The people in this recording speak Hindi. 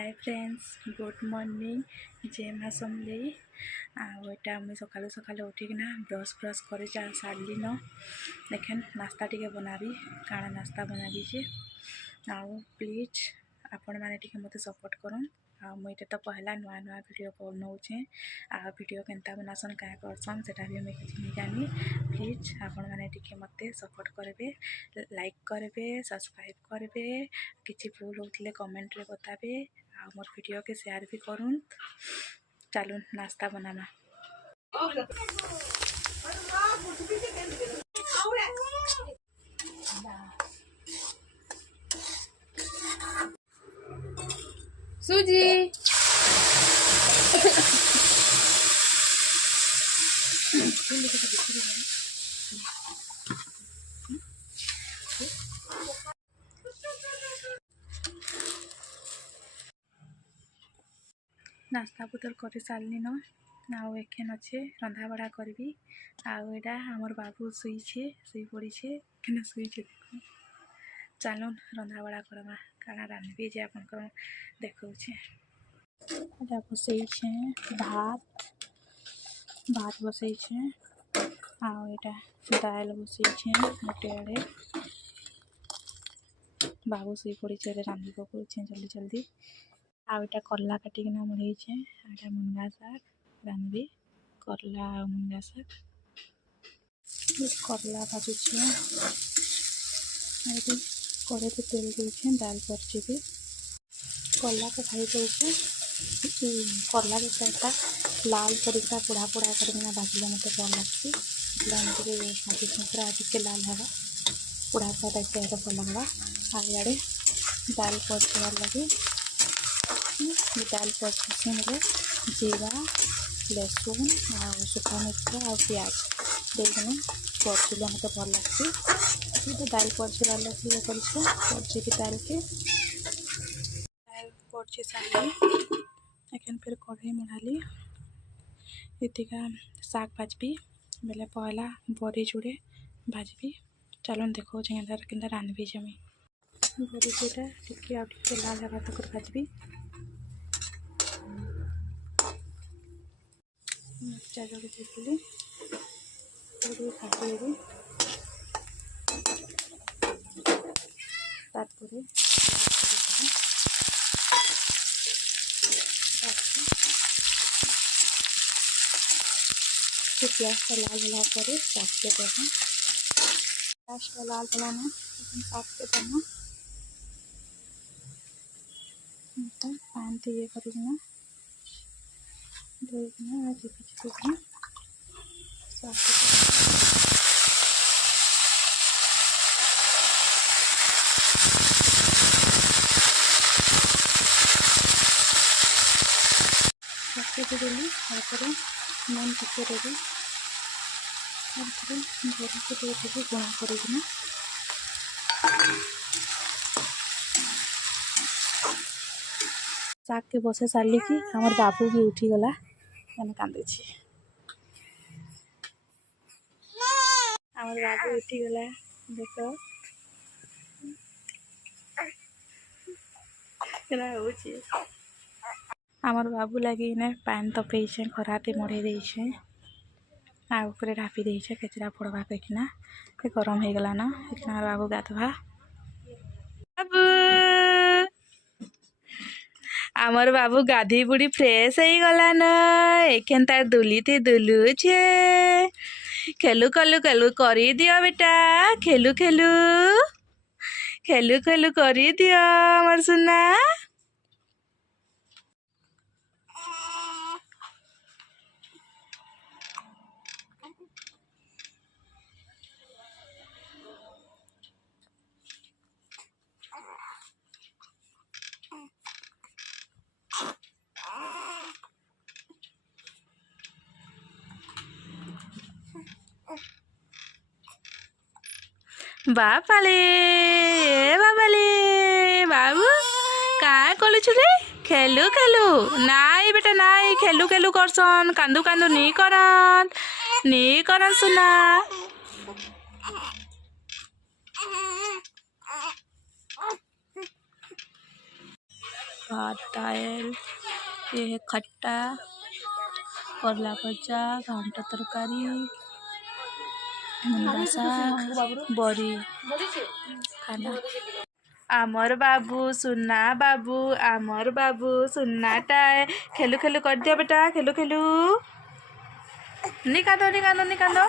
हाय फ्रेंड्स गुड मॉर्निंग जय माँ समलेई आटा मुझे सकालू सकालू उठिकना ब्रश ब्रश कर सारी न देखें नास्ता टी बनाबी काଣା नास्ता बनाबी जे आउ प्लीज आपण मैंने टी मत सपोर्ट करन मुझे तो पहला नुआ नुआ वीडियो बनाऊे वीडियो केन्ता बनासन क्या करसन से भी मुझे किसी नहीं जानी प्लीज आपण मैंने टी मत सपोर्ट करेंगे लाइक करेंगे सब्सक्राइब करेंगे किसी भूल होते कमेंट रे बताबे आ मोर वीडियो के शेयर भी करूँ चलू नाश्ता बनाना सूजी नास्ता पुतर कर सारे न आउ एखेन अच्छे रंधा बड़ा करी आईटा आमर बाबू शुईछे शुई पड़े के शुईछे देख चलून रंधा बड़ा करमा काଣା रांधबी जे आपन देखौछे बसई भात भात बसई आईटा दाल बसई गोटे आड़े बाबू शुई पड़े रांधि पकाऊे जल्दी जल्दी आईटा करला काटिकिना मढ़े आईटा मुनगा शाग रांधबी करला आ मुनगा शाग करला भाजुछे कड़े तेल देछे दाल करछे करला के खाई दौचे करला के साइडटा लाल करिका पोड़ा पोड़ा करना भाजले मत भल लगे भाजी पूरा टिके लाल हवा पोड़ा पोड़ा टाइप भल लगा आड़े दाल पचार लगे दाल पचने जीरा लहसुन आ सुखा मिर्चा आ प्याज देखना पचले मत भल लगे दाल पचार लगे पची दाल के दाल पचे सारे एखन फिर कढ़ई मढ़ाली इतिका शाग भाजबी बेले पहला बड़ी जोड़े भाजबी चलन देखो के रांधबी जमी बड़ी जोड़ा टिके लाल हवा तक भाजबी मिर्चा जोड़े देखली भाजी तारपरे प्याज लाल होला पर साग के देना प्याज लाल होला ना साग के देना पान ये करना धोना चिपी चिपीना साग देली मन टिके देवी घर को देवी गुणा करना साग के बसे सारे कि हमार बाबू भी उठीगला मैंने कांदे हमार बाबू उठीगला देख हमार बाबू लगे इन्हें पान तपे खराते मढ़े देछे आगे ढापी देछे केचरा फोड़वा कहीकिना गरम हो गला ना हमार बाबू गाधवा आमर बाबू गाधी बुड़ी फ्रेश हो गला न एखन तार दुली थी दुलुछे खेलु कलु कलु करी दियो बेटा खेलु खेलु खेलु खेलु करी दियो हमर सुना बापाले बाबाले बाबू क्या कलुछु रे खेलु खेलु नाई बेटा नाई खेलु खेलु करसन कांदू कांदू नहीं करन सुना भात दाल, ये है खट्टा, करला भजा, घांटा तरकारी, मुनगा शाग, बड़ी खाना। आमर बाबू आमर बाबू सुन्नाटाए खेलु खेलु कर दिया बेटा, खेलु खेलु नहीं कांदो नहीं कांदो नहीं कांदो।